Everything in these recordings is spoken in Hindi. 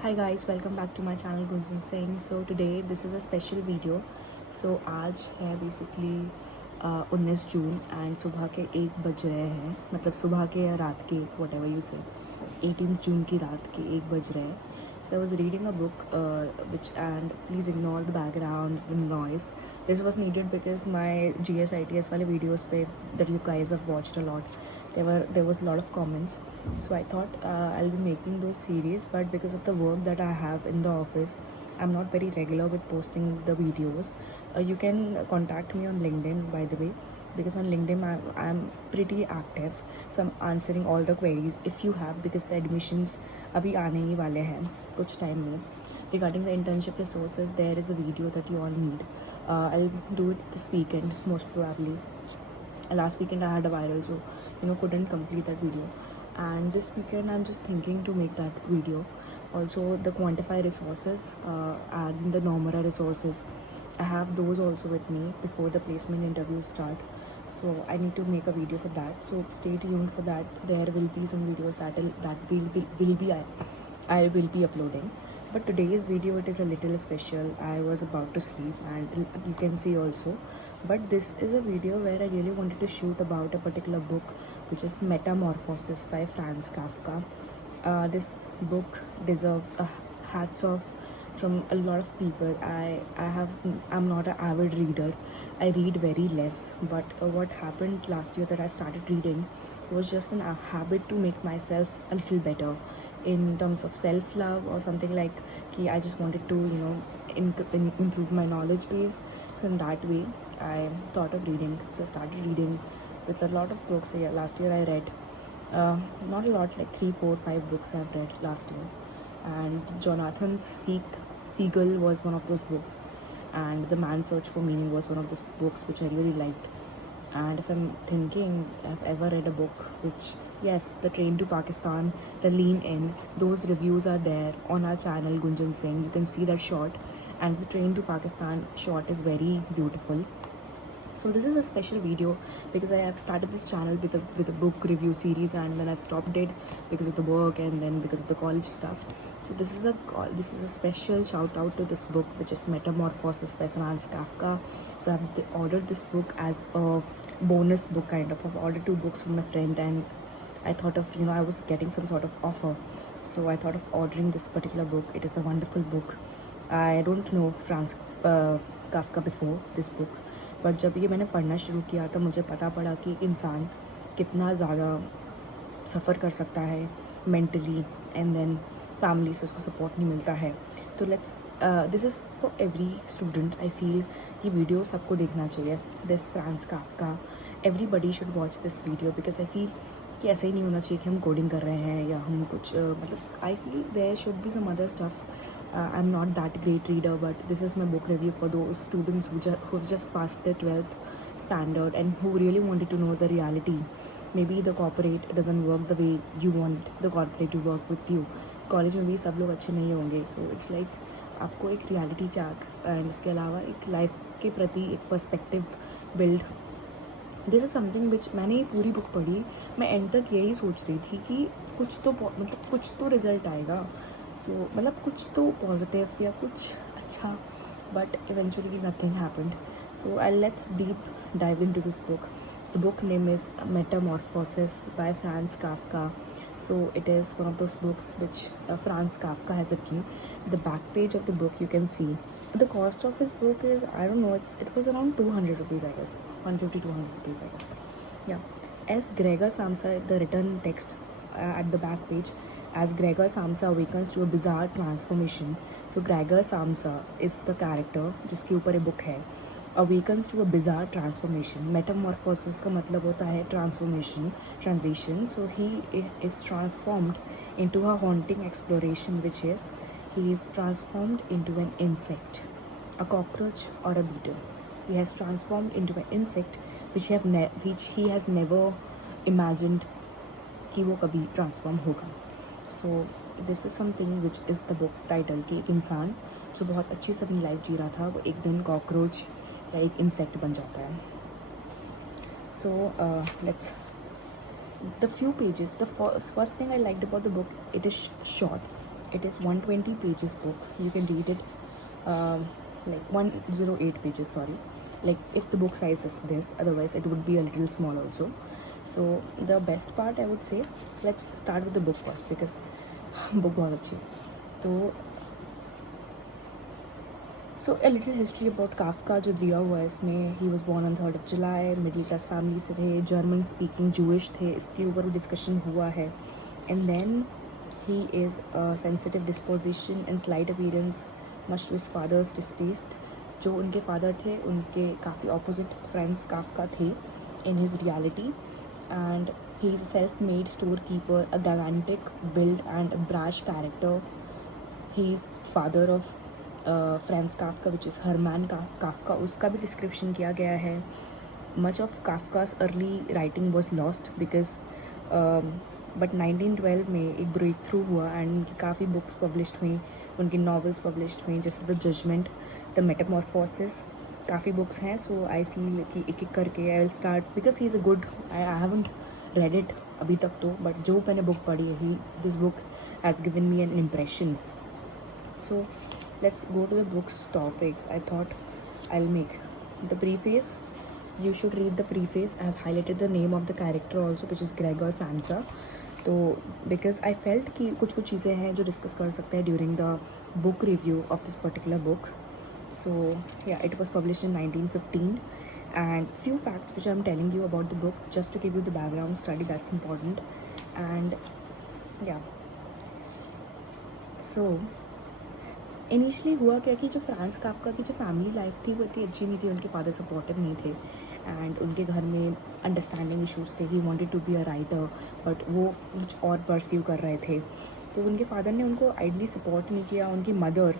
Hi guys, welcome back to my channel Gunjan Singh. So today this is a special video. So आज है basically 19 जून एंड सुबह के 1 बज रहे हैं, मतलब सुबह के या रात के वट एवर यू से 18 जून की रात के 1 बज रहे हैं. So I was reading a book which, and please ignore the background noise. This was needed because my GSITS वाले videos पे that you guys have watched a lot, there was a lot of comments. So I thought I'll be making those series, but because of the work that I have in the office, I'm not very regular with posting the videos. You can contact me on LinkedIn, by the way, because on LinkedIn I'm pretty active, so I'm answering all the queries if you have, because the admissions abhi aane hi wale hain kuch time mein. Regarding the internship resources, there is a video that you all need. I'll do it this weekend most probably. Last weekend I had a viral, so couldn't complete that video, and this weekend I'm just thinking to make that video. Also the quantify resources and the Nomura resources, I have those also with me before the placement interviews start, so I need to make a video for that. So stay tuned for that. There will be some videos I will be uploading. But today's video, it is a little special. I was about to sleep and you can see also. But this is a video where I really wanted to shoot about a particular book, which is Metamorphosis by Franz Kafka. This book deserves a hats off from a lot of people. I'm not an avid reader. I read very less. But what happened last year that I started reading was just a habit to make myself a little better in terms of self-love or something, like I just wanted to improve my knowledge base. So in that way I thought of reading, so I started reading with a lot of books. So yeah, last year I read not a lot, like 3 4 5 books I've read last year, and Jonathan Siegel was one of those books, and The Man's Search for Meaning was one of those books which I really liked. And if I'm thinking I've ever read a book which, yes, The Train to Pakistan, The Lean In, those reviews are there on our channel Gunjan Singh. You can see that short, and The Train to Pakistan short is very beautiful. So this is a special video because I have started this channel with a book review series, and then I've stopped it because of the work and then because of the college stuff. So this is a special shout out to this book, which is Metamorphosis by Franz Kafka. So I've ordered this book as a bonus book kind of. I've ordered 2 books from a friend, and I thought of, I was getting some sort of offer, so I thought of ordering this particular book. It is a wonderful book. I don't know Franz Kafka before this book, but जब ये मैंने पढ़ना शुरू किया तो मुझे पता पड़ा कि इंसान कितना ज़्यादा सफ़र कर सकता है मेंटली, एंड देन फैमिली से उसको सपोर्ट नहीं मिलता है. तो this is for every student. I feel ये वीडियो सबको देखना चाहिए. This France Kafka, everybody should watch this video, because I feel कि ऐसा ही नहीं होना चाहिए कि हम कोडिंग कर रहे हैं या हम कुछ मतलब I feel there should be some other stuff. I'm not that great reader, but this is my book review for those students who have just passed their 12th standard and who really wanted to know the reality. Maybe the corporate doesn't work the way you want the corporate to work with you. College में भी सब लोग अच्छे नहीं होंगे, सो इट्स लाइक आपको एक रियलिटी चेक एंड उसके अलावा एक लाइफ के प्रति एक perspective build. This is something which मैंने ये पूरी बुक पढ़ी, मैं एंड तक यही सोच रही थी कि कुछ तो रिज़ल्ट आएगा. सो मतलब कुछ तो पॉजिटिव या कुछ अच्छा, but eventually nothing happened. So I let's deep dive into this book. The book name is Metamorphosis by Franz Kafka. So it is one of those books which Franz Kafka has written. The back page of the book, you can see the cost of his book is, I don't know, it was around 200 rupees, I guess, 150 200 rupees, I guess. Yeah. As Gregor Samsa, the written text at the back page, as Gregor Samsa awakens to a bizarre transformation. So Gregor Samsa is the character जिसके ऊपर ये book है. Awakens to a bizarre transformation. Metamorphosis का मतलब होता है transformation, transition. So he is transformed into a haunting exploration, which is he is transformed into an insect, a cockroach or a beetle. He has transformed into an insect which he has never imagined कि वो कभी ट्रांसफॉर्म होगा. So this is something which is the book title, कि एक इंसान जो बहुत अच्छी से अपनी लाइफ जी रहा था वो एक दिन कॉकरोच या एक इंसेक्ट बन जाता है. So let's the few pages. The first thing I liked about the book, it is short. It is 120 pages book. You can read it like 108 pages, sorry. Like if the book size is this, otherwise it would be a little small also. So the best part, I would say, let's start with the book first because book बहुत अच्छी है. तो so a little history about Kafka जो दिया हुआ है इसमें. He was born on 3rd of July, middle class family से थे, जर्मन स्पीकिंग जूइश थे, इसके ऊपर भी डिस्कशन हुआ है. And then he is sensitive disposition and slight appearance much to his father's distaste. जो उनके फादर थे उनके काफ़ी ऑपोजिट फ्रेंड्स काफका थे in his reality. And he is a self made store keeper, a gigantic build and brash character. He is father of Franz Kafka which is Hermann Kafka. उसका भी डिस्क्रिप्शन किया गया है. Much of Kafka's early writing was lost because but 1912 में एक ब्रेक थ्रू हुआ एंड उनकी काफ़ी बुक्स पब्लिश्ड हुई, उनकी नॉवेल्स पब्लिश्ड हुई, जैसे द जजमेंट, द मेटामॉर्फोसिस. काफ़ी बुक्स हैं. सो आई फील कि एक एक करके I will start because he is a good. I haven't read it अभी तक तो, बट जो मैंने बुक पढ़ी है he this book has given me an impression. So let's go to the book's topics. I thought I'll make the preface. You should read the preface. I have highlighted the name of the character also, which is Gregor Samsa. तो because I felt कि कुछ कुछ चीज़ें हैं जो डिस्कस कर सकते हैं during the book review of this particular book. So yeah, it was published in 1915. And few facts which I'm telling you about the book just to give you the background study, that's important. And yeah, so initially हुआ क्या कि जो फ्रांज काफका की जो फैमिली लाइफ थी वो इतनी अच्छी नहीं थी. उनके फादर सपोर्टिव नहीं थे एंड उनके घर में अंडरस्टैंडिंग इश्यूज़ थे. He wanted to be a writer but वो कुछ और परस्यू कर रहे थे. तो उनके फादर ने उनको आइडली सपोर्ट नहीं किया. उनकी मदर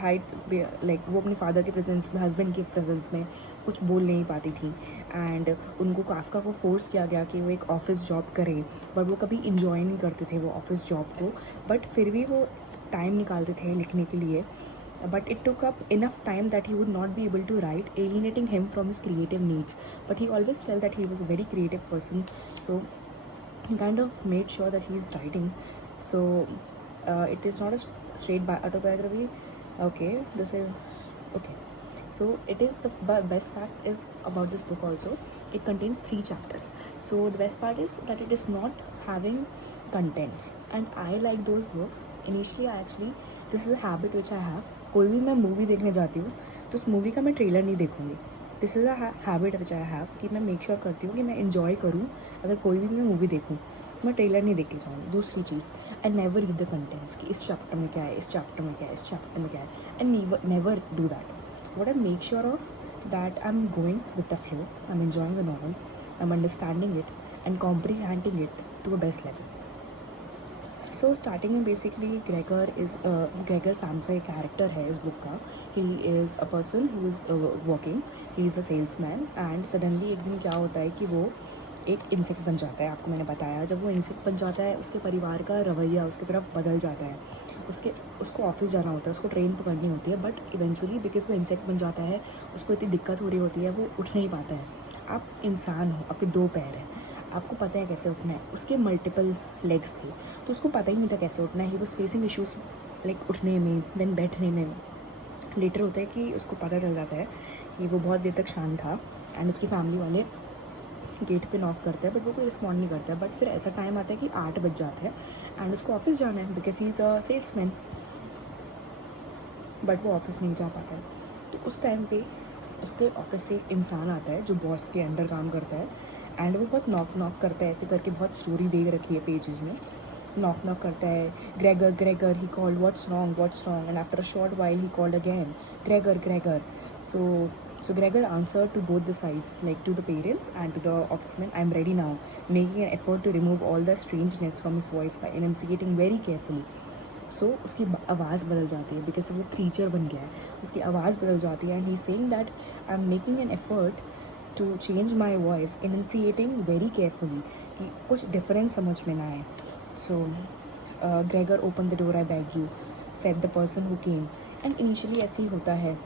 हाइट लाइक वो अपने फादर के प्रेजेंस में, हस्बैंड के प्रेजेंस में कुछ बोल नहीं पाती थी. एंड उनको काफका को फोर्स किया गया कि वो एक ऑफिस जॉब करें, बट वो कभी इंजॉय नहीं करते थे वो ऑफिस जॉब को. बट फिर भी वो टाइम निकालते थे लिखने के लिए. But it took up enough time that he would not be able to write, alienating him from his creative needs. But he always felt that he was a very creative person. So he kind of made sure that he's writing. So it is not a straight autobiography. Okay, this is okay. So it is the best fact is about this book also, it contains 3 chapters. So the best part is that it is not having contents, and I like those books. Initially I actually, this is a habit which I have. कोई भी मैं मूवी देखने जाती हूँ तो उस मूवी का मैं ट्रेलर नहीं देखूँगी. This is a habit which I have कि मैं मेक श्योर करती हूँ कि मैं इन्जॉय करूँ. अगर कोई भी मैं मूवी देखूँ मैं ट्रेलर नहीं देख के जाऊँगी. दूसरी चीज़, I never read the contents कि इस चैप्टर में क्या है, इस चैप्टर में क्या है, इस चैप्टर में क्या है. And never do that. what I make sure of that I'm going with the flow, I'm enjoying the novel, I'm understanding it and comprehending it to a best level. So starting में basically Gregor Samsa एक character है इस book का. He is a person who is working, he is a salesman and suddenly एक दिन क्या होता है कि वो एक इंसेक्ट बन जाता है. आपको मैंने बताया, जब वो इंसेक्ट बन जाता है उसके परिवार का रवैया उसकी तरफ बदल जाता है. उसको ऑफिस जाना होता है, उसको ट्रेन पकड़नी होती है, बट इवेंचुअली बिकॉज वो इंसेक्ट बन जाता है उसको इतनी दिक्कत हो रही होती है, वो उठ नहीं पाता है. आप इंसान हो, आपके 2 पैर हैं, आपको पता है कैसे उठना है. उसके मल्टीपल लेग्स थे तो उसको पता ही नहीं था कैसे उठना है. He was facing issues like उठने में, देन बैठने में. लेटर होता है कि उसको पता चल जाता है कि वो बहुत देर तक शांत था एंड उसकी फैमिली वाले गेट पे नॉक करते हैं बट वो कोई रिस्पॉन्ड नहीं करता है. बट फिर ऐसा टाइम आता है कि 8 बज जाता है एंड उसको ऑफिस जाना है because he is a salesman, but वो ऑफिस नहीं जा पाता है. तो उस टाइम पे उसके ऑफिस से एक इंसान आता है जो बॉस के अंडर काम करता है एंड वो बहुत नॉक करता है. ऐसे करके बहुत स्टोरी दे रखी है पेजेस में. नॉक करता है, Gregor he called what's wrong and after a short while he called again Gregor. So Gregor answered to both the sides, like to the parents and to the officeman, I'm ready now, making an effort to remove all the strangeness from his voice by enunciating very carefully. So उसकी आवाज़ बदल जाती है बिकॉज वो क्रीचर बन गया है. उसकी आवाज़ बदल जाती है and he saying that I am making an effort to change my voice, enunciating very carefully कि कुछ डिफरेंस समझ में ना आए. So Gregor open the door, I beg you, said the person who came. And initially ऐसे ही होता है.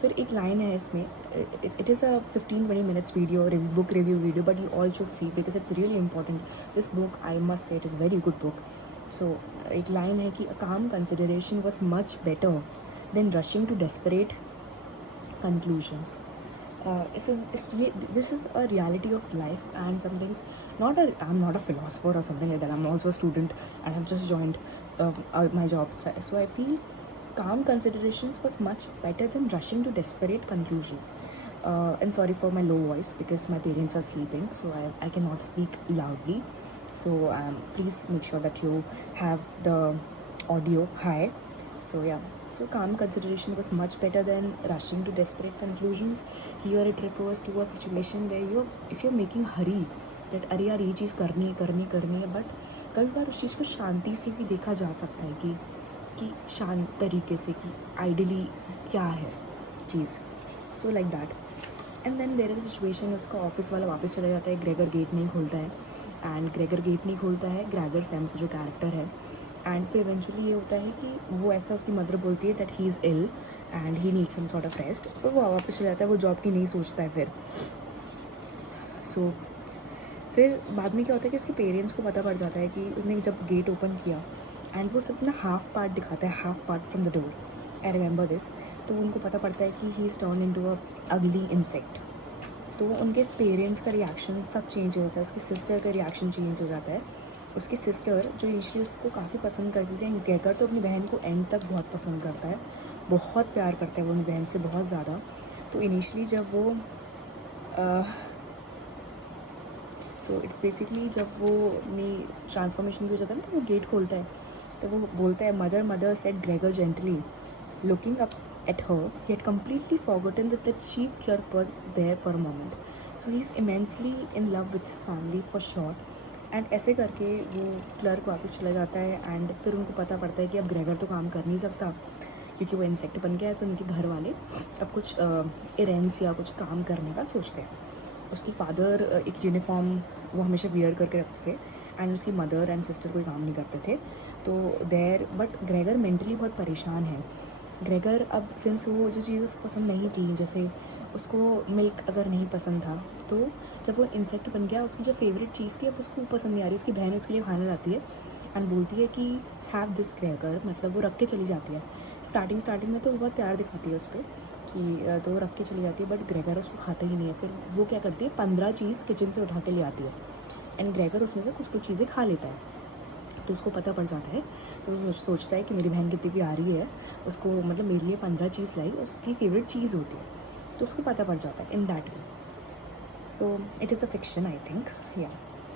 फिर एक लाइन है इसमें, it is a 15-20 minutes video, book review video, but you all should see because it's really important. This book, I must say, it is a very good book. So एक line है कि a calm consideration was much better than rushing to desperate conclusions. This is a reality of life, and some things, I'm not a philosopher or something like that. I'm also a student and I've just joined my job, so I feel calm considerations was much better than rushing to desperate conclusions. And sorry for my low voice because my parents are sleeping, so I cannot speak loudly. So please make sure that you have the audio high. So yeah, so calm consideration was much better than rushing to desperate conclusions. Here it refers to a situation where if you're making hurry that अरे यार ये चीज़ करनी है, बट कभी बार उस चीज़ को शांति से भी देखा जा सकता है कि शांत तरीके से कि आइडियली क्या है चीज़. So like that. And then there is a situation, उसका ऑफिस वाला वापस चला जाता है, ग्रेगर गेट नहीं खोलता है, एंड ग्रेगर गेट नहीं खोलता है, ग्रेगर सैम्स जो कैरेक्टर है. एंड फिर इवेंचुअली ये होता है कि वो ऐसा, उसकी मदर बोलती है that he is ill and he need some sort of rest. फिर वो वापस चला जाता है, वो जॉब की नहीं सोचता है फिर. सो फिर बाद में क्या होता है कि उसके पेरेंट्स को पता पड़ जाता है कि उसने जब गेट ओपन किया एंड वो सिर्फ ना हाफ पार्ट दिखाता है, half part from the door. I remember this. तो उनको पता पड़ता है कि he is turn into a अगली इंसेक्ट. तो उनके पेरेंट्स का रिएक्शन सब चेंज हो जाता है, उसकी सिस्टर का रिएक्शन चेंज हो जाता है. उसकी सिस्टर जो इनिशियली उसको काफ़ी पसंद करती थी, ग्रेगर तो अपनी बहन को एंड तक बहुत पसंद करता है, बहुत प्यार करता है वो अपनी बहन से बहुत ज़्यादा. तो इनिशियली जब वो सो इट्स बेसिकली जब वो अपनी ट्रांसफॉर्मेशन भी हो जाता है ना, तो वो गेट खोलता है, तो वो बोलता है mother said Gregor gently. Looking up at her, he had completely forgotten that the chief clerk was there for a moment. So he is immensely in love with his family for sure. And ऐसे करके वो क्लर्क वापस चला जाता है, एंड फिर उनको पता पड़ता है कि अब ग्रेगर तो काम कर नहीं सकता क्योंकि वो इंसेक्ट बन गया है. तो उनके घर वाले अब कुछ इरेंस या कुछ काम करने का सोचते हैं. उसकी फादर एक यूनिफॉर्म वो हमेशा वियर करके रखते थे, एंड उसकी मदर एंड सिस्टर कोई काम नहीं करते थे. तो बट ग्रेगर मेंटली बहुत परेशान है. ग्रेगर अब सिंस वो जो चीज़ उसको पसंद नहीं थी, जैसे उसको मिल्क अगर नहीं पसंद था, तो जब वो इंसेक्ट बन गया उसकी जो फेवरेट चीज़ थी अब उसको पसंद नहीं आ रही. उसकी बहन उसके लिए खाना लाती है एंड बोलती है कि हैव दिस ग्रेगर, मतलब वो रख के चली जाती है. स्टार्टिंग में तो वो बहुत प्यार दिखाती है उस पर कि तो वो रख के चली जाती है, बट ग्रेगर उसको खाता ही नहीं है. फिर वो क्या करती है, 15 चीज़ किचन से उठा के ले आती है, एंड ग्रेगर उसमें से कुछ चीज़ें खा लेता है. तो उसको पता पड़ जाता है, तो वो सोचता है कि मेरी बहन कितनी भी आ रही है, उसको मतलब मेरे लिए 15 चीज़ लाई, उसकी फेवरेट चीज़ होती है. तो उसको पता पड़ जाता है in that way. So it is a fiction I think, या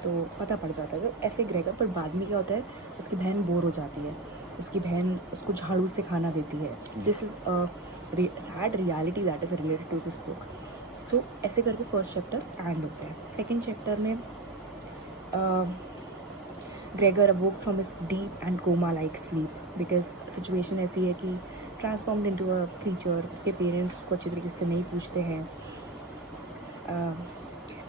तो पता पड़ जाता है. तो ऐसे ग्रेगर, पर बाद में क्या होता है, उसकी बहन बोर हो जाती है, उसकी बहन उसको झाड़ू से खाना देती है. This is a sad reality that is related to this book. So ऐसे करके फर्स्ट चैप्टर एंड होता है. सेकेंड चैप्टर में Gregor awoke from his deep and coma-like sleep because situation ऐसी है कि transformed into a creature. उसके पेरेंट्स उसको अच्छी तरीके से नहीं पूछते हैं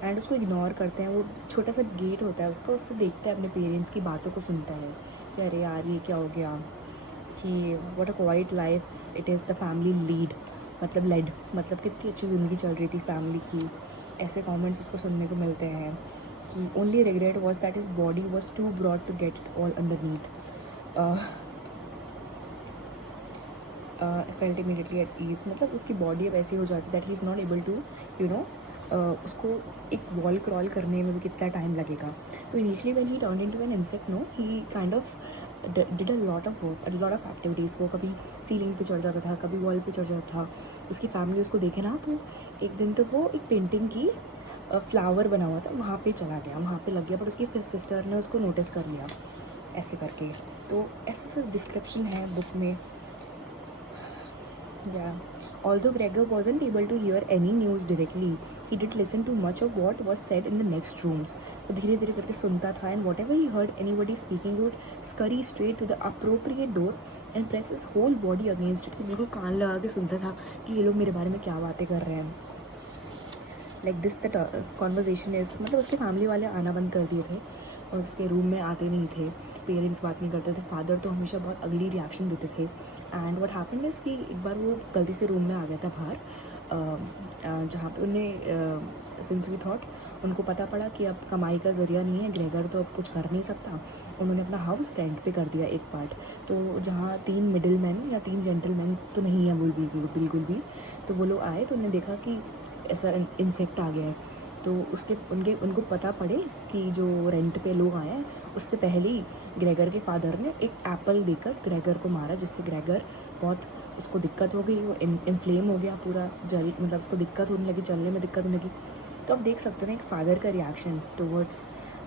एंड उसको इग्नोर करते हैं. वो छोटा सा गेट होता है उसका, उससे देखता है, अपने पेरेंट्स की बातों को सुनता है कि अरे यार ये क्या हो गया, कि what a quite life it is the family lead, मतलब कितनी अच्छी ज़िंदगी चल रही थी फैमिली की. ऐसे कमेंट्स उसको सुनने को मिलते हैं कि only regret was that his body was too broad to get it all underneath. Felt immediately at ease, मतलब उसकी बॉडी अब ऐसी हो जाती that he is not able to उसको एक वॉल क्रॉल करने में भी कितना टाइम लगेगा. तो initially when he turn into an insect he kind of did a lot of work, a lot of activities. वो कभी सीलिंग पे चढ़ जाता था, कभी वॉल पे चढ़ जाता था. उसकी फैमिली उसको देखे ना, तो एक दिन तो वो एक पेंटिंग की फ्लावर बना हुआ था वहाँ पे चला गया, वहाँ पे लग गया, पर उसकी फिर सिस्टर ने उसको नोटिस कर लिया ऐसे करके. तो ऐसा डिस्क्रिप्शन है बुक में. या although Gregor wasn't able to hear any news directly, he did listen to much of what was said in the next rooms. तो धीरे धीरे करके सुनता था, and whatever he heard anybody speaking, he would scurry straight to the appropriate door and press his whole body against it. कि बिल्कुल कान लगा के सुनता था कि ये लोग मेरे बारे में क्या बातें कर रहे हैं. Like this the conversation is, मतलब उसके फैमिली वाले आना बंद कर दिए थे और उसके रूम में आते नहीं थे, पेरेंट्स बात नहीं करते थे, फादर तो हमेशा बहुत अगली रिएक्शन देते थे. एंड व्हाट हैपेंड इज़ कि एक बार वो गलती से रूम में आ गया था बाहर, जहाँ पे उन्हें सिंस वी थॉट उनको पता पड़ा कि अब कमाई का ज़रिया नहीं है, ग्रेगर तो अब कुछ कर नहीं सकता, उन्होंने अपना हाउस रेंट पे कर दिया एक पार्ट। तो जहाँ 3 मिडिल मैन या 3 जेंटलमैन तो नहीं है वो बिल्कुल भी, तो वो लोग आए तो उन्हें देखा कि ऐसा इंसेक्ट आ गया है। तो उसके उनको पता पड़े कि जो रेंट पे लोग आए हैं, उससे पहले ही ग्रेगर के फादर ने एक एप्पल देकर ग्रेगर को मारा, जिससे ग्रेगर बहुत उसको दिक्कत हो गई, वो इन्फ्लेम हो गया पूरा, जल मतलब उसको दिक्कत होने लगी, चलने में दिक्कत होने लगी। तो आप देख सकते हो ना एक फादर का रिएक्शन टुवर्ड्स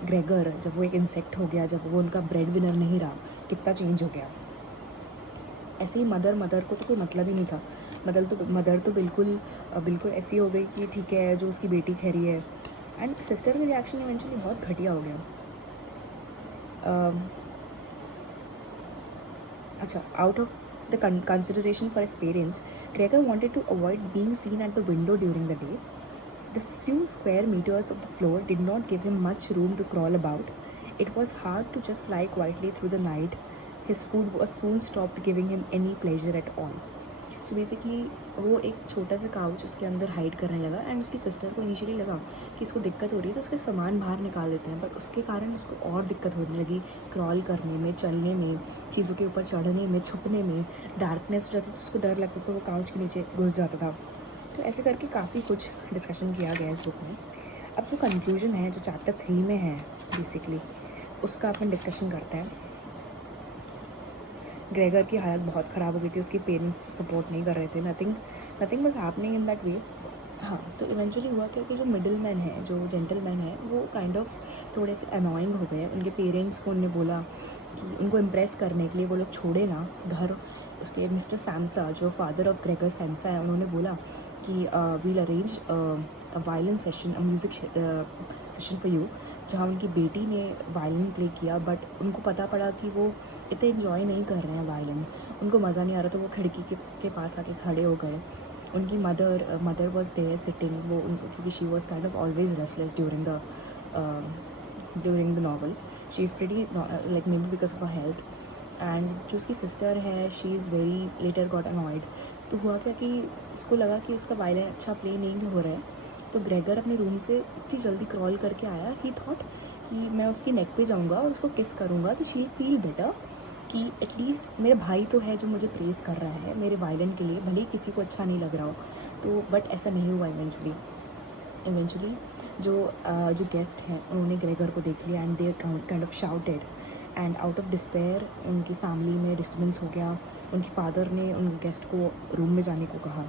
ग्रेगर, जब वो एक इंसेक्ट हो गया, जब वो उनका ब्रेड विनर नहीं रहा, कितना चेंज हो गया। ऐसे ही मदर को तो कोई मतलब ही नहीं था। मदर तो बिल्कुल ऐसी हो गई कि ठीक है, जो उसकी बेटी कह रही है। एंड सिस्टर का रिएक्शन इवेंचुअली बहुत घटिया हो गया। अच्छा, out of the consideration for his parents, Gregor wanted to avoid being seen at the window during the day. The few square meters of the floor did not give him much room to crawl about. It was hard to just lie quietly through the night. His food was soon stopped giving him any pleasure at all. So basically वो एक छोटा सा काउच उसके अंदर हाइड करने लगा। एंड उसकी सिस्टर को इनिशियली लगा कि इसको दिक्कत हो रही है तो उसके सामान बाहर निकाल देते हैं, बट उसके कारण उसको और दिक्कत होने लगी, क्रॉल करने में, चलने में, चीज़ों के ऊपर चढ़ने में, छुपने में। डार्कनेस हो जाती तो उसको डर लगता तो वो काउच के नीचे घुस जाता था। तो ऐसे करके काफ़ी कुछ डिस्कशन किया गया इस बुक में। अब जो कंक्लूजन है, जो चैप्टर 3 में है बेसिकली, उसका अपन डिस्कशन करते हैं। ग्रेगर की हालत बहुत ख़राब हो गई थी, उसके पेरेंट्स सपोर्ट नहीं कर रहे थे, nothing was happening in that way. हाँ, तो इवेंचुअली हुआ क्या कि जो मिडिल मैन है, जो जेंटलमैन है, वो काइंड ऑफ थोड़े से अनोइंग हो गए। उनके पेरेंट्स को उन्होंने बोला कि उनको इम्प्रेस करने के लिए वो लोग छोड़े ना घर। उसके मिस्टर सैमसा, जो फादर ऑफ ग्रेगर सैमसा है, उन्होंने बोला कि we'll arrange a violin session, a music session for you, जहाँ उनकी बेटी ने वायलिन प्ले किया। बट उनको पता पड़ा कि वो इतने इन्जॉय नहीं कर रहे हैं वायलिन, उनको मज़ा नहीं आ रहा, तो वो खिड़की के पास आके खड़े हो गए। उनकी मदर वॉज देयर सिटिंग, वो क्योंकि she was kind of always restless during the novel. She is pretty like may be because of a health. And जो उसकी सिस्टर है, she is very later got annoyed. तो हुआ क्या कि उसको लगा कि उसका वायलिन अच्छा प्ले नहीं हो रहा है, तो ग्रेगर अपने रूम से इतनी जल्दी क्रॉल करके आया। ही थॉट कि मैं उसकी नेक पे जाऊँगा और उसको किस करूँगा तो शी फील बेटर, कि एटलीस्ट मेरा भाई तो है जो मुझे प्रेज़ कर रहा है मेरे वायलिन के लिए, भले ही किसी को अच्छा नहीं लग रहा हो। तो बट ऐसा नहीं हुआ। इवेंचुअली जो गेस्ट हैं उन्होंने ग्रेगर को देख लिया and they kind of shouted. And out of despair उनकी फैमिली में डिस्टर्बेंस हो गया। उनके फादर ने उन गेस्ट को रूम में जाने को कहा।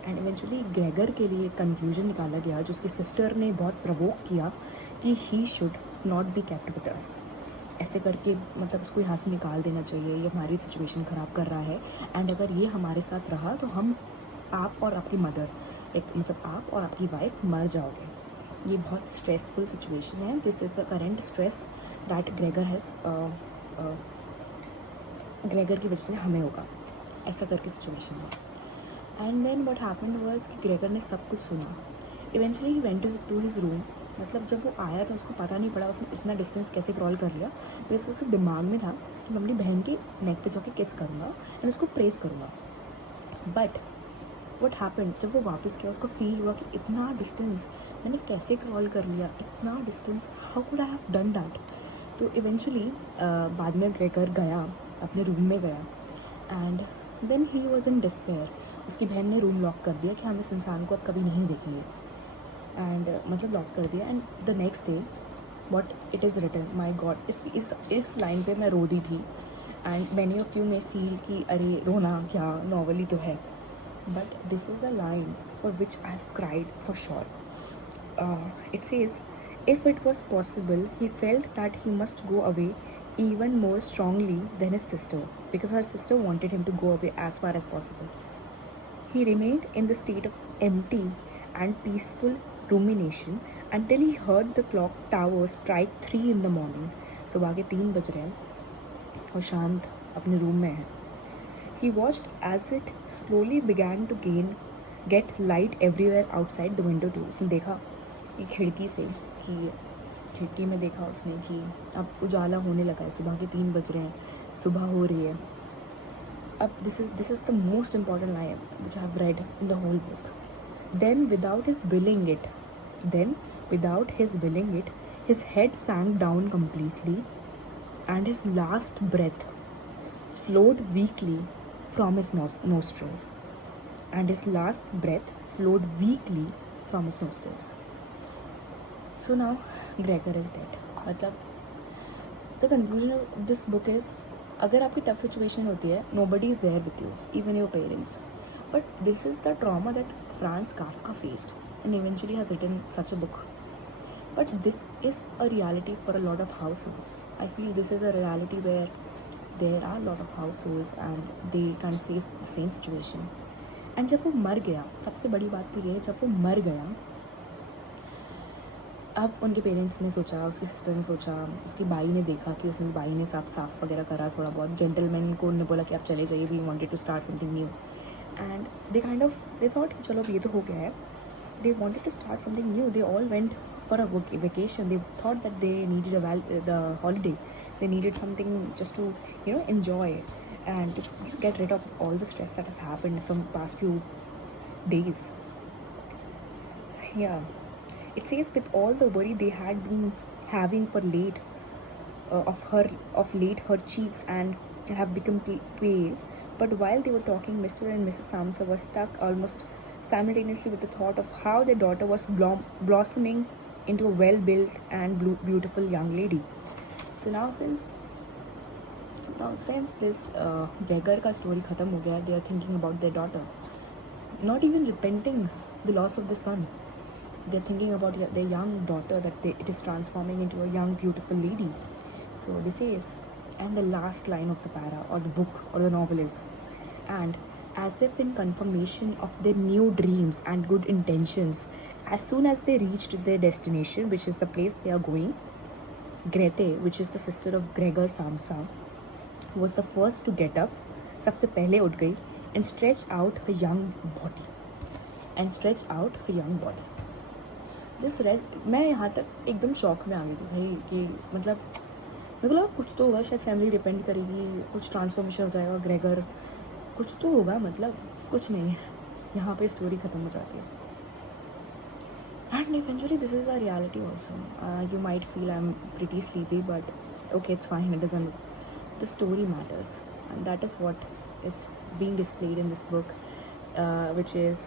एंड इवेंचुअली ग्रेगर के लिए कंक्लूजन निकाला गया, जो उसकी सिस्टर ने बहुत प्रवोक किया, कि he should not be kept with us. ऐसे करके मतलब उसको यहाँ से निकाल देना चाहिए, ये हमारी सिचुएशन ख़राब कर रहा है। एंड अगर ये हमारे साथ रहा तो आप और आपकी मदर, मतलब आप और आपकी वाइफ मर जाओगे। ये बहुत स्ट्रेसफुल सिचुएशन है। This is the current stress that Gregor has, Gregor की वजह से हमें होगा, ऐसा करके सिचुएशन है। And then what happened was कि ग्रेगर ने सब कुछ सुना। Eventually he went to his room. मतलब जब वो आया तो उसको पता नहीं पड़ा उसने इतना डिस्टेंस कैसे क्रॉल कर लिया। तो इससे उसके दिमाग में था कि मैं अपनी बहन के नेक पे जाके किस करूँगा एंड उसको प्रेस करूँगा। बट व्हाट हैपेंड, जब वो वापस गया उसको फील हुआ कि इतना डिस्टेंस मैंने कैसे क्रॉल कर लिया, इतना distance, how could I have done that. तो इवेंचुअली बाद में ग्रेगर गया, अपने रूम में गया। And then he was in despair. उसकी बहन ने रूम लॉक कर दिया कि हम इस इंसान को अब कभी नहीं देखेंगे। एंड मतलब लॉक कर दिया। And the next day what it is written, my God, इस लाइन पे मैं रो दी थी। And many of you may feel कि अरे रोना क्या, नॉवल ही तो है। But this is a line for which I have cried for sure. It says, if it was possible, he felt that he must go away even more strongly than his sister, because her sister wanted him to go away as far as possible. He remained in the state of empty and peaceful rumination until he heard the clock tower strike 3 in the morning. सुबह के 3 बज रहे हैं और शांत अपने रूम में है. He watched as it slowly began to get light everywhere outside the window too. उसने देखा कि खिड़की से, कि खिड़की में देखा उसने कि अब उजाला होने लगा है, सुबह के 3 बज रहे हैं, सुबह हो रही है. अब this is the most important line which I have read in the whole book. Then, without his willing it, his head sank down completely, and his last breath flowed weakly from his nostrils. And his last breath flowed weakly from his nostrils. So now Gregor is dead. मतलब the conclusion of this book is, अगर आपकी tough situation होती है, nobody is there with you, even your parents. But this is the trauma that Franz Kafka faced and eventually has written such a book. But this is a reality for a lot of households. I feel this is a reality where there are a lot of households and they can face the same situation. And जब वो मर गया, सबसे बड़ी बात तो ये है, जब वो मर गया, अब उनके पेरेंट्स ने सोचा, उसकी सिस्टर ने सोचा, उसकी बाई ने देखा कि उसमें बाई ने साफ वगैरह करा थोड़ा बहुत, जेंटलमैन को उन्होंने बोला कि आप चले जाइए, we wanted to start something new. And they thought कि चलो अब ये तो हो गया है. They wanted to start something new. They all went for a vacation. They thought that they needed the holiday. They needed something just to enjoy and to get rid of all the stress that has happened from past few days. Yeah. It says with all the worry they had been having for late, of late her cheeks and have become pale. But while they were talking, Mr. and Mrs. Samsa were stuck almost simultaneously with the thought of how their daughter was blossoming into a well-built and beautiful young lady. So now since this beggar ka story khatam ho gaya, they are thinking about their daughter, not even repenting the loss of the son. They're thinking about their young daughter, that it is transforming into a young beautiful lady. So this is, and the last line of the para or the book or the novel is, and as if in confirmation of their new dreams and good intentions, as soon as they reached their destination, which is the place they are going, Grete, which is the sister of Gregor Samsa, was the first to get up, सबसे पहले उठ गई, and stretch out her young body. मैं यहाँ तक एकदम शॉक में आ गई थी भाई, कि मतलब मेरे को लगा कुछ तो होगा, शायद फैमिली रिपेंट करेगी, कुछ ट्रांसफॉर्मेशन हो जाएगा, ग्रेगर कुछ तो होगा, मतलब कुछ नहीं. यहाँ पे स्टोरी ख़त्म हो जाती है. And eventually this is a reality also. You might feel I am pretty sleepy, but okay, it's fine, it doesn't, the story matters, and that is what is being displayed in this book, which is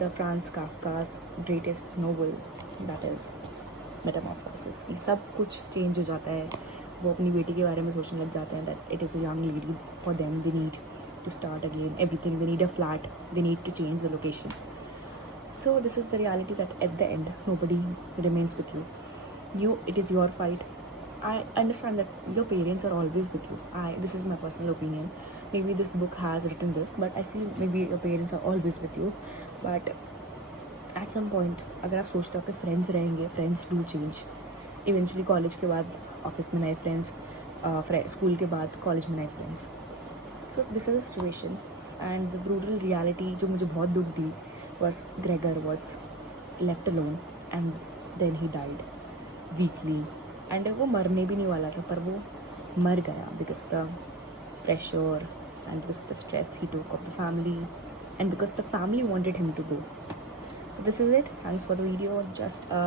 the Franz Kafka's greatest novel, that is Metamorphosis. ये सब कुछ चेंज हो जाता है. वो अपनी बेटी के बारे में सोचने लग जाते हैं that it is a young lady, for them they need to start again everything, they need a flat, they need to change the location. So this is the reality, that at the end nobody remains with you. It is your fight. I understand that your parents are always with you. This is my personal opinion. Maybe this book has written this, but I feel maybe your parents are always with you. But at some point, अगर आप सोचते हो कि फ्रेंड्स रहेंगे, friends do change. Eventually college के बाद ऑफिस में नए फ्रेंड्स, स्कूल के बाद कॉलेज में नए friends. So this is a situation, and the brutal reality जो मुझे बहुत दुख दी was Gregor was left alone, and then he died weakly. And वो मरने भी नहीं वाला था, पर वो मर गया because of the pressure and because of the stress he took of the family, and because the family wanted him to go. So this is it. Thanks for the video. Just a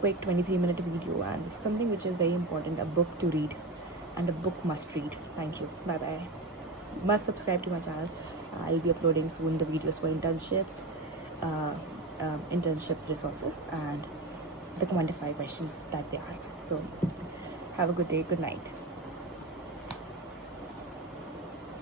quick 23-minute video, and this is something which is very important, a book to read and a book must read. Thank you. Bye bye. Must subscribe to my channel. I'll be uploading soon the videos for internships, resources, and the quantify questions that they asked. So have a good day. Good night.